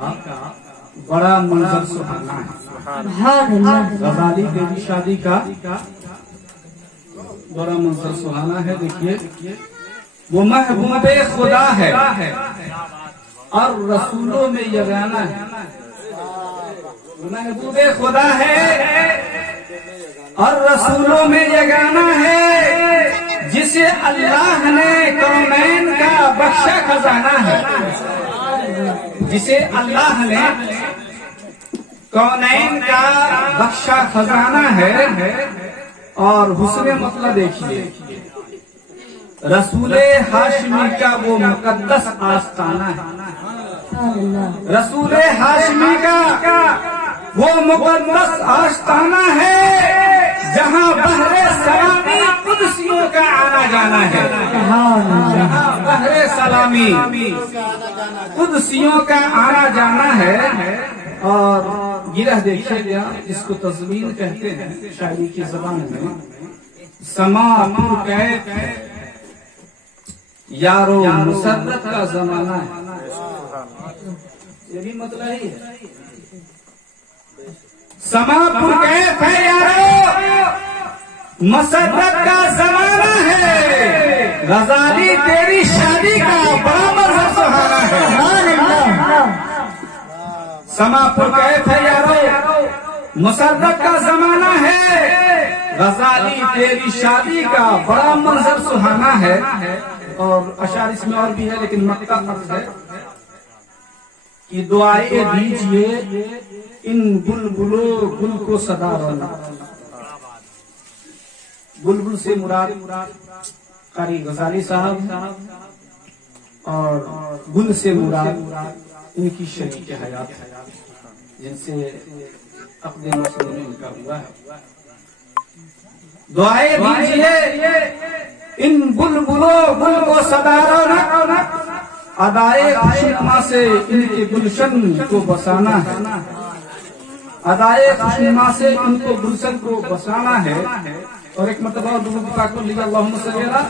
बड़ा मंजर सुहाना है। गजाली देवी शादी का बड़ा मंजर सुहाना है। देखिए वो महबूबे खुदा है और रसूलों में यगाना है। महबूबे खुदा है और रसूलों में यगाना है, जिसे अल्लाह ने कौनैन का बख्शा खजाना है। जिसे अल्लाह ने कौनैन का बख्शा खजाना है। और हुस्न मतलब देखिए, रसूले हाशमी का वो मुकद्दस आस्ताना है। रसूले हाशमी का वो मुकद्दस आस्ताना है, जहाँ बहरे सलामी कुदसियों का आना जाना है। जहाँ बहरे सलामी कुदसियों का आना जाना है। और गिरह देखिए क्या, इसको तज़मीन कहते हैं शायरी की ज़बान में। समा पुर कैफ यारो मुसर्रत का जमाना है। ये भी मतलब ही है। समा पुर कैफ है यारो मसर्रत का जमाना है। गजाली तेरी शादी का बड़ा मंजर सुहाना है। समापुर कैफ है यारो मुसर्रत का जमाना है। गजाली तेरी शादी का बड़ा मंजर सुहाना है। और अशार इसमें और भी है, लेकिन मक्का अर्ज है कि दुआएं दीजिए इन बुलबुलों गुल को सदा रोना। बुलबुल से मुराद कारी गजाली साहब और गुल से मुराद इनकी शरीक हयात है, जिनसे अपने मसले में इनका हुआ है। दुआएं दीजिए इन बुलबुलों गुल को सदा रोना। अदाए खुशनुमा से इनके गुलशन को बसाना है। अदाए खुशनुमा से इनको गुलशन को बसाना है। और एक मरतबा दुरूद पाक को लिखा, अल्लाहुम्मा सल्ली अला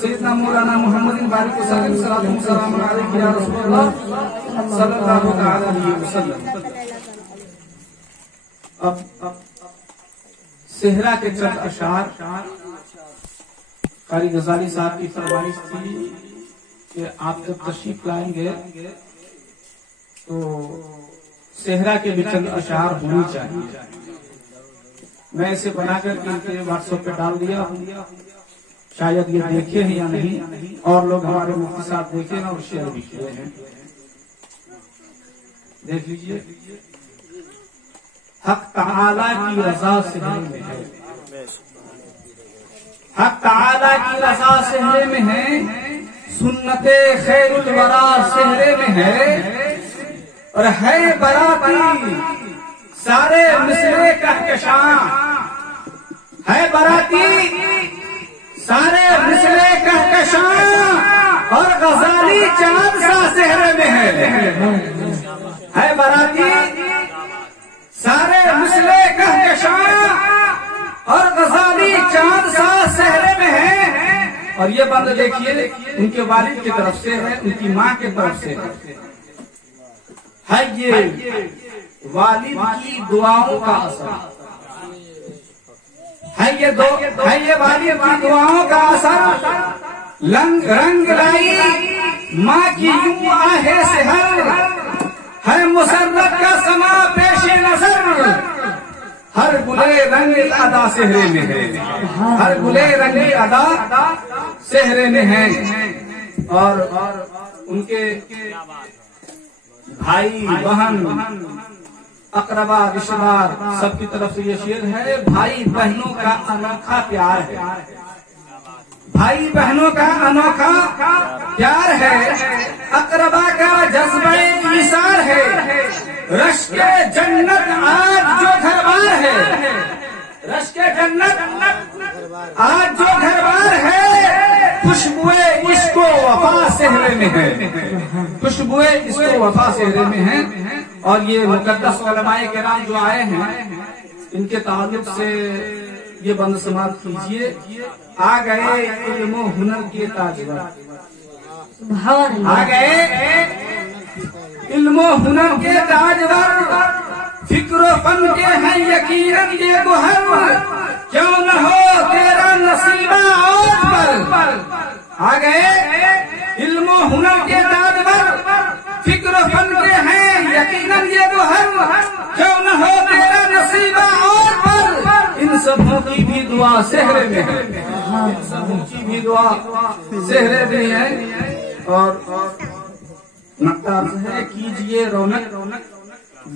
सय्यदना मौलाना मुहम्मदिन बारिक वसल्लम सलाम अलैहि या रसूलल्लाह सल्लल्लाहु अलैहि वसल्लम। अब सेहरा के चंद अशार कारी गजाली साहब की फरमाइश थी कि आप जब तशरीफ लाएंगे तो सेहरा के भी चंद अशार होनी चाहिए। मैं इसे बनाकर इनके व्हाट्सएप पे डाल दिया। शायद ये देखे हैं या नहीं, और लोग हमारे मुफ्ती साहब देखे ना और शेयर भी किए हैं। देख लीजिए, हक ताला की रजा सेहरे में है। हक ताला की रजा सेहरे में है। सुन्नते खैरुल वरा सेहरे में है। और है बराती सारे मिसरे कहकशां। है बराती सारे मिसरे कहकशां। और गजाली चांद सा सेहरे में है बराती सारे मिसरे कहकशां। और गजाली चांद सा सेहरे में है। और ये बात देखिए, उनके वालिद की तरफ से है, उनकी माँ की तरफ से है। ये वालिद की दुआओं का असर है। ये वालिद की दुआओं का असर। रंग लाई माँ की यूं आहे से है मुसर्रत का समा पेशे नजर। हर गुले रंग अदा सेहरे में है। हर गुले रंग अदा सेहरे में है। और उनके भाई बहन अकरबा रिश्तेदार सबकी तरफ से ये शेर है। भाई बहनों का अनोखा प्यार है। भाई बहनों का अनोखा प्यार है। अकरबा का जज्बे इसार है। रश के जन्नत आज जो घरबार है। रश के जन्नत आज जो घरबार है। खुशबुए इसको वफा सेहरे में है। खुशबुए इसको वफा सेहरे में है। और ये मुकद्दस उलमाए किराम जो आए हैं, इनके ताल्लुक से ये बंद समाप्त कीजिए। आ गए इल्म हुनर के ताजवर। आ गए علم و ہنر کے تاجور، فکر و فن کے ہیں یقیناً یہ گوہر، کیوں نہ ہو تیرا نصیبہ عوج پر۔ آ گئے علم و ہنر کے تاجور، فکر و فن کے ہیں یقیناً یہ گوہر، کیوں نہ ہو تیرا نصیبہ عوج پر۔ ان سبوں کی بھی دعا صحرے میں ہے، ان سبوں کی بھی دعا صحرے میں ہے۔ اور نقطہ ہے کیجئے رونق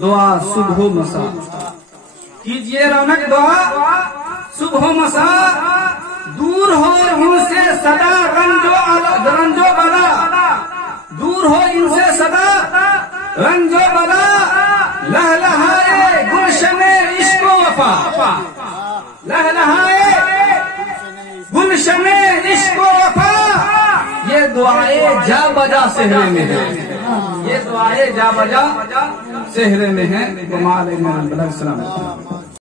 دعا صبح و مسا، کیجئے رونق دعا صبح و مسا، دور ہو ان سے صدا رنج و بلا، دور ہو ان سے صدا رنج و بلا، لہلہائے گلشن عشق و وفا، لہلہائے گلشن عشق و وفا، یہ دعائیں جا بجا صحرے میں ہے، یہ دعائیں جا بجا صحرے میں ہیں۔ السلام